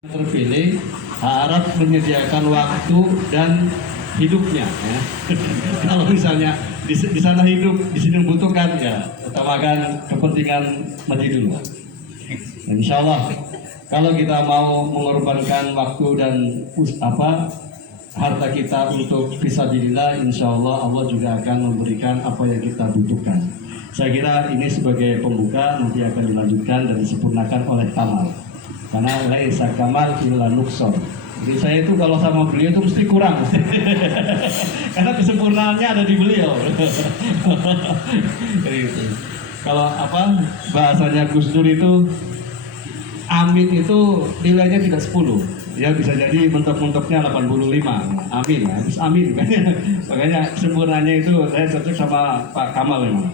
Terpilih harap menyediakan waktu dan hidupnya ya. Kalau misalnya di sana hidup, di sini membutuhkan ya utamakan kepentingan maju dulu. Insya Allah kalau kita mau mengorbankan waktu dan harta kita untuk fisabilillah, insya Allah Allah juga akan memberikan apa yang kita butuhkan. Saya kira ini sebagai pembuka, nanti akan dilanjutkan dan disempurnakan oleh Kamal. Karena laisa kamal illa nukson. Jadi saya itu kalau sama beliau itu mesti kurang. Karena kesempurnaannya ada di beliau. Kalau bahasanya Gus Dur itu amin itu nilainya tidak 10. Ya bisa jadi mentok-mentoknya 85. Amin ya. Terus amin. Makanya sempurnanya itu saya cocok sama Pak Kamal memang.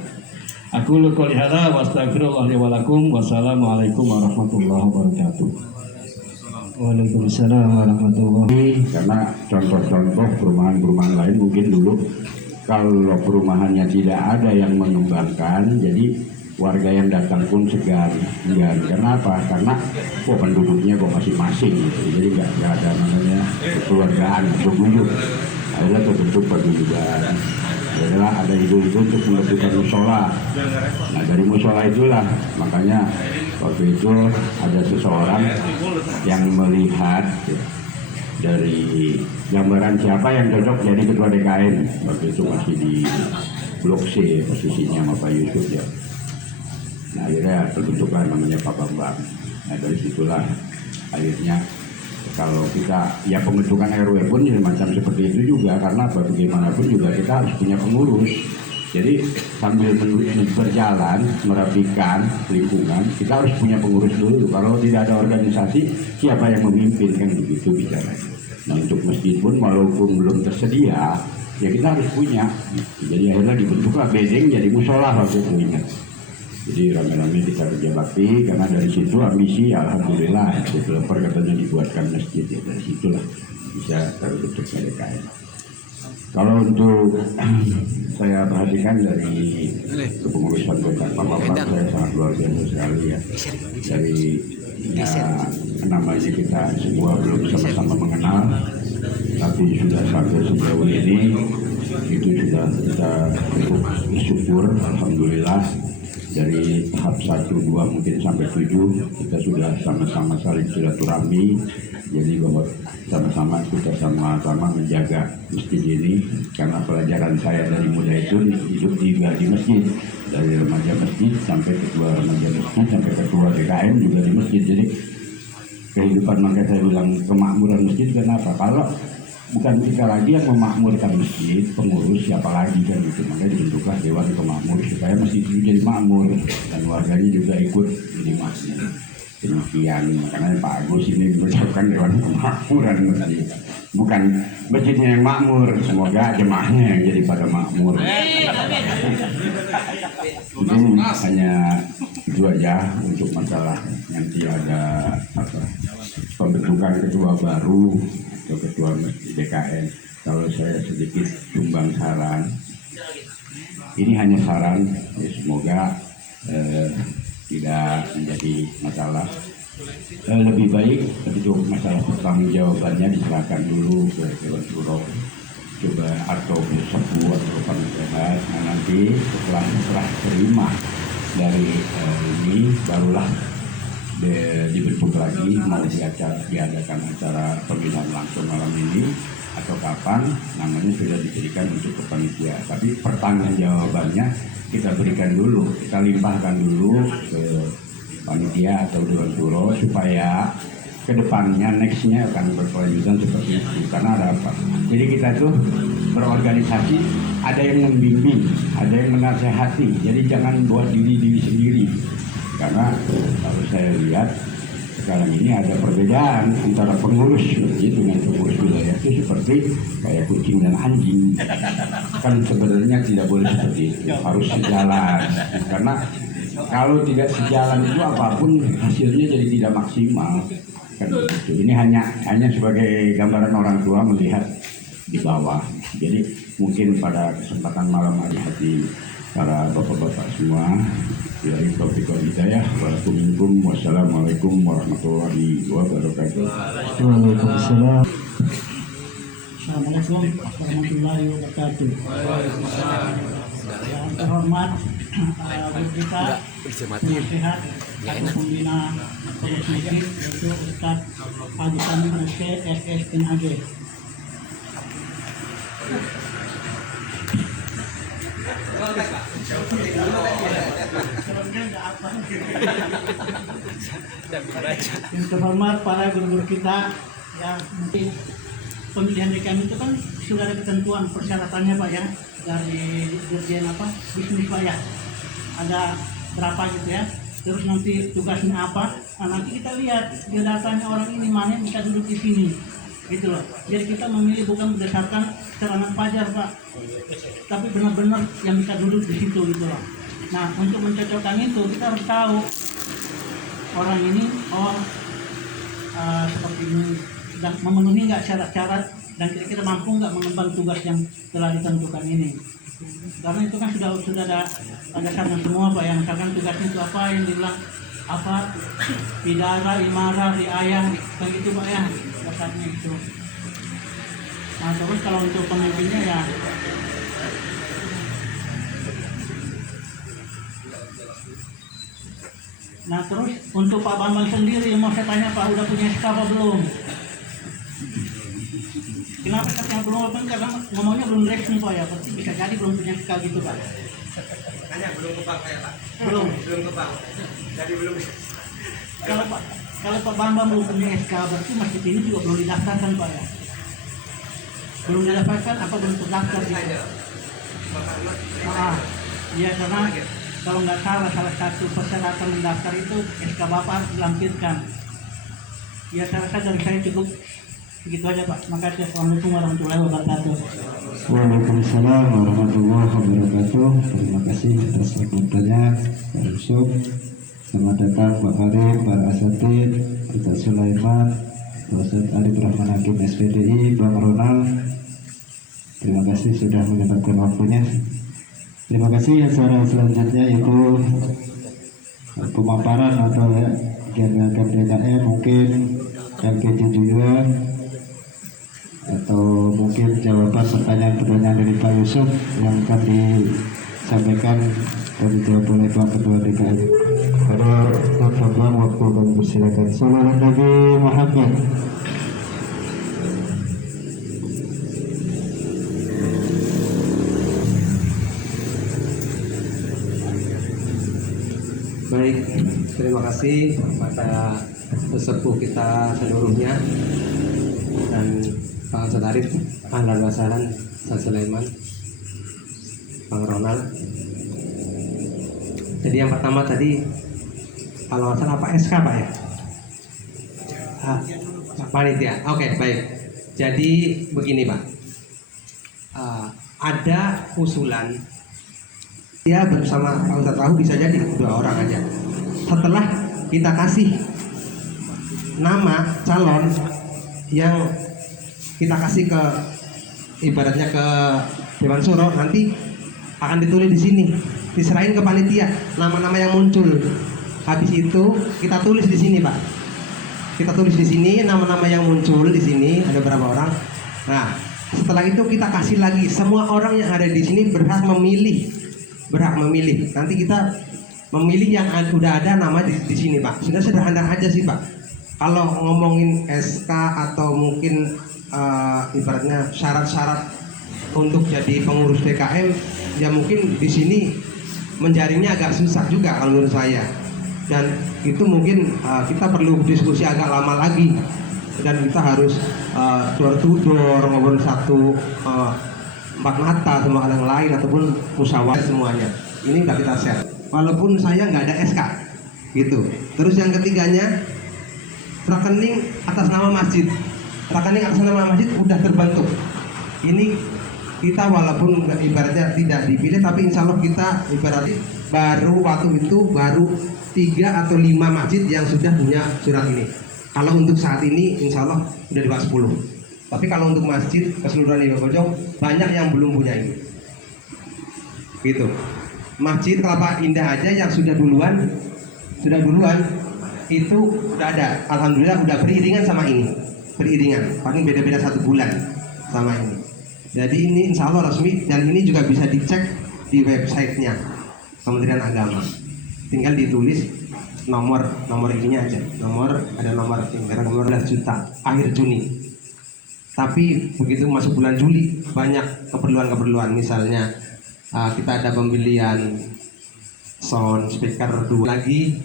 Aku qouli hadza wa astaghfirullah li wa lakum. Wassalamualaikum warahmatullahi wabarakatuh. Waalaikumsalam warahmatullahi. Karena contoh-contoh perumahan-perumahan lain mungkin dulu kalau perumahannya tidak ada yang mengembangkan, jadi warga yang datang pun segan. Kenapa? Karena penduduknya kok masing-masing gitu. Jadi nggak ada namanya kekeluargaan berguyup. Akhirnya terbentuk paguyuban. Adalah ada ibu-ibu untuk membersihkan musola. Nah dari musola itulah makanya waktu itu ada seseorang yang melihat ya, dari gambaran siapa yang cocok jadi ketua DKM. Waktu itu masih di Blok C posisinya sama Pak Yusuf ya. Nah akhirnya terbentuklah namanya Pak Bambang. Nah dari situlah akhirnya kalau kita ya pembentukan RW pun ya macam seperti itu juga, karena bagaimanapun juga kita harus punya pengurus. Jadi sambil berjalan merapikan lingkungan, kita harus punya pengurus dulu. Kalau tidak ada organisasi, siapa yang memimpin, kan begitu bicara. Nah untuk masjid pun walaupun belum tersedia, ya kita harus punya. Jadi akhirnya dibentuklah bedeng jadi musola waktu itu, ingat. Jadi rame-rame kita kerja bakti, karena dari situ ambisi alhamdulillah developer katanya dibuatkan masjid ya, dari situlah bisa terbentuk DKM. Kalau untuk saya perhatikan dari kepengurusan kota Papua, saya sangat luar biasa sekali ya. Dari ya, namanya kita semua belum sama-sama mengenal, tapi sudah sampai sejauh ini itu sudah kita cukup bersyukur alhamdulillah. Dari tahap 1, 2 mungkin sampai 7 kita sudah sama-sama saling silaturahmi. Jadi bahwa sama-sama kita sama-sama menjaga masjid ini, karena pelajaran saya dari muda itu hidup di masjid, dari remaja masjid sampai ketua remaja masjid sampai ketua DKM juga di masjid. Jadi kehidupan, makanya saya bilang kemakmuran masjid kenapa? Kalau bukan kita lagi yang memakmurkan masjid, pengurus siapa lagi kan gitu. Makanya dibentuklah Dewan Pemakmur supaya masjid itu jadi makmur dan warganya juga ikut jadi makmur. Demikian, makanya Pak Agus ini mengucapkan Dewan Pemakmuran masjid. Bukan masjidnya yang makmur, semoga jemaahnya yang jadi pada makmur. Ini hanya itu aja untuk masalah nanti ada pembentukan ketua baru atau ketua DKM. Kalau saya sedikit sumbang saran, ini hanya saran, ya semoga tidak menjadi masalah. Lebih baik untuk masalah pertanggungjawabannya diserahkan dulu ke Dewan Suro, coba atau Sepu atau Panitia. Nah nanti setelah terima dari ini barulah dibentuk lagi, mau diadakan acara pemilihan langsung malam ini atau kapan, namanya sudah diberikan untuk panitia. Tapi pertanyaan jawabannya kita berikan dulu, kita limpahkan dulu ke panitia atau Dewan Suro supaya kedepannya nextnya akan berkelanjutan seperti itu. Karena ada apa? Jadi kita tuh berorganisasi, ada yang membimbing, ada yang menasehati. Jadi jangan buat diri sendiri. Karena kalau saya lihat sekarang ini ada perbedaan antara pengurus masjid dengan pengurus wilayah itu seperti kayak kucing dan anjing. Kan sebenarnya tidak boleh seperti itu, harus sejalan. Karena kalau tidak sejalan itu apapun hasilnya jadi tidak maksimal. Kan begitu. Ini hanya sebagai gambaran orang tua melihat di bawah. Jadi mungkin pada kesempatan malam hari hati para bapak-bapak semua. Billahi taufiq wal hidayah. Wassalamualaikum warahmatullahi wabarakatuh. Waalaikumsalam. Assalamualaikum warahmatullahi wabarakatuh. Yang terhormat guru kita, nasihat atau pembina pengurus masjid, yaitu Ustaz Haji Samin SS NAG. Yang terhormat para guru-guru kita, yang mungkin pemilihan di kami itu kan sudah ada ketentuan persyaratannya Pak ya, dari dirjen bisnis Pak ya, ada berapa gitu ya, terus nanti tugasnya apa, nah nanti kita lihat di datanya orang ini mana yang bisa duduk di sini gitu loh. Jadi kita memilih bukan berdasarkan sarana pajar Pak, tapi benar-benar yang bisa duduk di situ gitu loh. Nah untuk mencocokkan itu kita harus tahu orang ini seperti ini dan memenuhi nggak syarat-syarat dan kira-kira mampu nggak mengemban tugas yang telah ditentukan ini. Karena itu kan sudah ada syaratnya semua Pak, yang misalkan tugasnya itu apa, yang dibilang apa, pidara, imarah, riayah, kan gitu Pak ya, dasarnya itu. Nah terus kalau untuk pemimpinnya ya nah terus untuk Pak Bambang sendiri mau saya tanya Pak, udah punya SK apa belum? Kenapa saya belum open? Karena ngomongnya belum resmi Pak ya, berarti bisa jadi belum punya SK gitu Pak. Hanya belum kebang kayak Pak. Belum Kebang. Jadi belum. Kalau Pak Bambang belum punya SK, berarti masjid ini juga belum didaftarkan Pak ya. Belum didaftarkan apa belum terdaftar gitu? Iya karena kalau nggak salah satu persyaratan mendaftar itu SK Bapak harus dilampirkan. Ya saya rasa dari saya cukup segitu aja Pak. Makasih. Assalamualaikum warahmatullahi wabarakatuh. Waalaikumsalam warahmatullahi wabarakatuh. Terima kasih atas sambutannya Pak Yusuf. Selamat datang Pak Farid, para asatid, Ustaz Sulaiman, Ustaz Arif Rahman Hakim SPDI, Bang Ronald. Terima kasih sudah menyempatkan waktunya. Terima kasih. Acara selanjutnya yaitu pemaparan atau kegiatan DKM mungkin LKJ juga, atau mungkin jawaban pertanyaan-pertanyaan dari Pak Yusuf yang akan disampaikan dan dijawab oleh Pak Ketua DKM. Pada waktu kami persilakan. Sallallahu Nabi Muhammad. Baik, terima kasih kepada sesepuh kita seluruhnya dan Pak Ustaz Arif, ahlan wa sahlan, Ustaz Sulaiman, Bang Ronald. Jadi yang pertama tadi kalau nggak salah apa SK Pak ya? Panitia. Oke, baik. Jadi begini Pak, ada usulan dia bersama Pak Ustadz Tahu bisa jadi 2 orang aja. Setelah kita kasih nama calon yang kita kasih ke ibaratnya ke Dewan Suro, nanti akan ditulis di sini, diserahin ke panitia nama-nama yang muncul. Habis itu kita tulis di sini Pak. Kita tulis di sini nama-nama yang muncul di sini ada berapa orang. Nah setelah itu kita kasih lagi semua orang yang ada di sini berhak memilih. Nanti kita memilih yang udah ada nama di sini Pak. Sudah sederhana aja sih Pak. Kalau ngomongin SK atau mungkin ibaratnya syarat-syarat untuk jadi pengurus DKM, ya mungkin di sini menjaringnya agak susah juga kalau menurut saya. Dan itu mungkin kita perlu diskusi agak lama lagi. Dan kita harus door to door ngobrol satu empat mata sama orang lain ataupun musyawarah semuanya. Ini udah kita share. Walaupun saya nggak ada SK, gitu. Terus yang ketiganya rekening atas nama masjid. Rekening atas nama masjid udah terbentuk. Ini kita walaupun ibaratnya tidak dipilih, tapi insya Allah kita ibaratnya baru waktu itu baru 3 atau 5 masjid yang sudah punya surat ini. Kalau untuk saat ini insya Allah sudah di bawah 10. Tapi kalau untuk masjid keseluruhan di Bojong banyak yang belum punya ini. Gitu. Masjid Kelapa Indah aja yang sudah duluan itu udah ada, alhamdulillah udah beriringan sama ini, beriringan, paling beda-beda 1 bulan sama ini. Jadi ini insya Allah resmi, dan ini juga bisa dicek di websitenya Kementerian Agama. Tinggal ditulis nomor ininya aja, ada nomor 15 juta akhir Juni. Tapi begitu masuk bulan Juli banyak keperluan, misalnya kita ada pembelian sound speaker 2 lagi.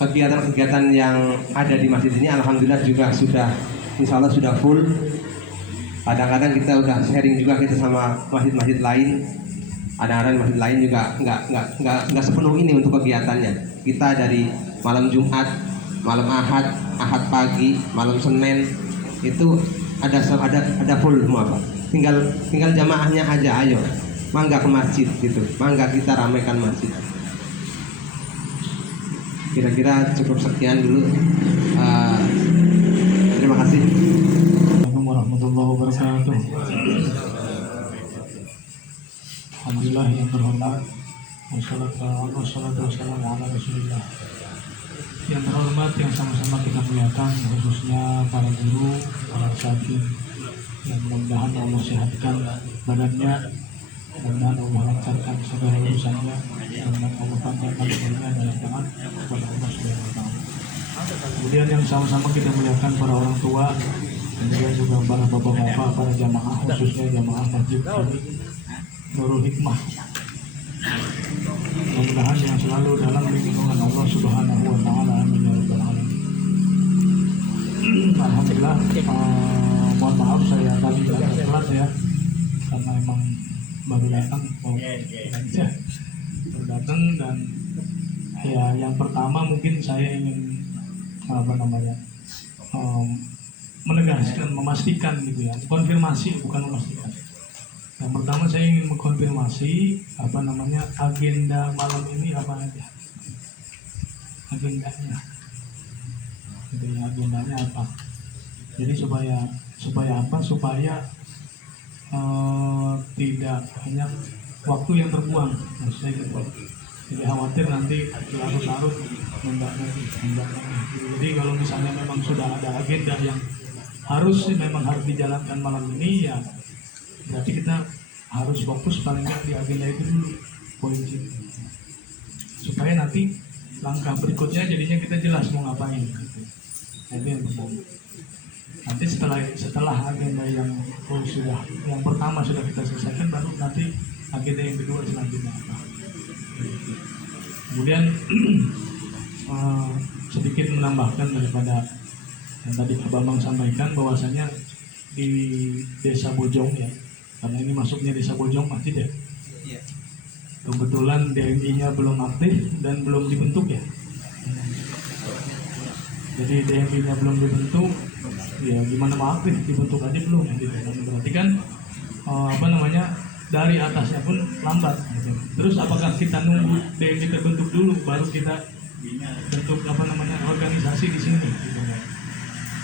Kegiatan-kegiatan yang ada di masjid ini alhamdulillah juga sudah, insya Allah sudah full. Kadang-kadang kita udah sharing juga kita sama masjid-masjid lain. Kadang-kadang masjid lain juga nggak sepenuh ini untuk kegiatannya. Kita dari malam Jumat, malam Ahad pagi, malam Senin itu ada full semua Pak. Tinggal jamaahnya aja, ayo mangga ke masjid gitu, mangga kita ramaikan masjid. Kira-kira cukup sekian dulu. Terima kasih. Assalamualaikum warahmatullahi wabarakatuh. Alhamdulillah yang terhormat, wassalatu wassalamu ala rasulillah. Yang terhormat, yang sama-sama kita muliakan, khususnya para guru, para sakin, yang mudah-mudahan Allah sehatkan badannya, mudah-mudahan Allah lancarkan segala urusannya, mudah-mudahan Allah panjangkan umurnya dalam tangan kepada Allah Subhanahu wa Ta'ala. Kemudian yang sama-sama kita muliakan para orang tua, kemudian juga para bapak-bapak, para jamaah, khususnya jamaah masjid ini Nurul Hikmah. Mudah-mudahan yang selalu dalam lindungan Allah Subhanahu wa Ta'ala. Amin ya rabbal alamin. Alhamdulillah, mohon maaf saya tadi agak telat ya, karena emang baru datang, dan ya yang pertama mungkin saya ingin menegaskan, memastikan gitu ya, konfirmasi bukan memastikan. Yang pertama saya ingin mengkonfirmasi agenda malam ini apa aja, agendanya, gitu ya, agendanya apa. Jadi supaya tidak banyak waktu yang terbuang, maksudnya gitu. Jadi khawatir nanti larut-larut mendak. Jadi kalau misalnya memang sudah ada agenda yang harus dijalankan malam ini, ya berarti kita harus fokus paling nggak di agenda itu dulu, poin itu, supaya nanti langkah berikutnya jadinya kita jelas mau ngapain. Jadi yang pertama. Nanti setelah agenda yang pertama sudah kita selesaikan, baru nanti agenda yang kedua selanjutnya apa. Kemudian sedikit menambahkan daripada yang tadi Pak Bambang sampaikan, bahwasanya di Desa Bojong ya, karena ini masuknya Desa Bojong masjid ya, kebetulan DMI-nya belum aktif dan belum dibentuk ya. Jadi DMI-nya belum dibentuk, ya gimana mau aktif, dibentuk aja belum gitu. Berarti kan dari atasnya pun lambat gitu. Terus apakah kita nunggu DMI terbentuk dulu baru kita bentuk organisasi di sini gitu.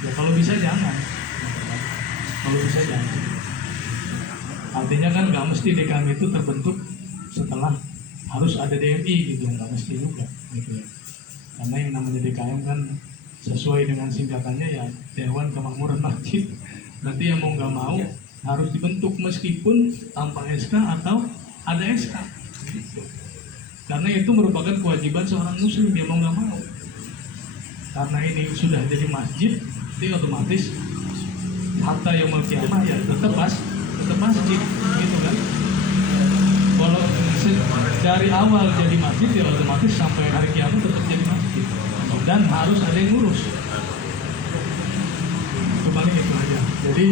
Ya kalau bisa jangan. Artinya kan nggak mesti DKM itu terbentuk setelah harus ada DMI gitu, nggak mesti juga gitu. Karena yang namanya DKM kan sesuai dengan singkatannya ya Dewan Kemakmuran Masjid. Nanti yang mau nggak mau harus dibentuk meskipun tanpa SK atau ada SK gitu. Karena itu merupakan kewajiban seorang muslim, dia mau nggak mau. Karena ini sudah jadi masjid, jadi otomatis hatta yaumul qiyamah ya tetap masjid gitu kan. Kalau dari awal jadi masjid ya otomatis sampai hari kiamat tetap jadi masjid, dan harus ada yang ngurus. Kembali itu aja. Jadi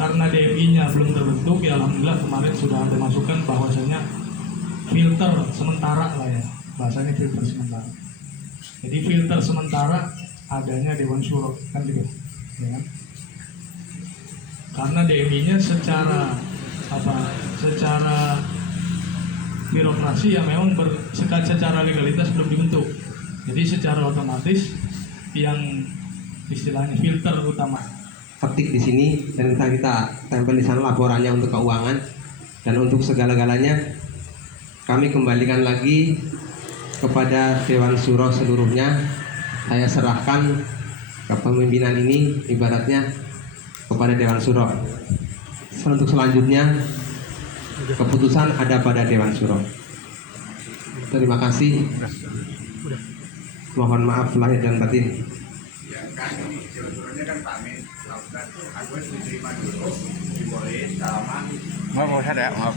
karena DMI-nya belum terbentuk, ya alhamdulillah kemarin sudah ada masukan bahwasanya filter sementara lah ya, bahasanya filter sementara. Jadi filter sementara adanya Dewan Syuro kan gitu, ya kan? Karena DMI-nya secara birokrasi ya memang secara legalitas belum dibentuk. Jadi secara otomatis yang istilahnya filter utama Ketik di sini dan kita tempel di sana laporannya untuk keuangan. Dan untuk segala-galanya kami kembalikan lagi kepada Dewan Suro seluruhnya. Saya serahkan kepemimpinan ini ibaratnya kepada Dewan Suro. Untuk selanjutnya keputusan ada pada Dewan Suro. Terima kasih. Mohon maaf lahir dan batin. Maaf, ada maaf.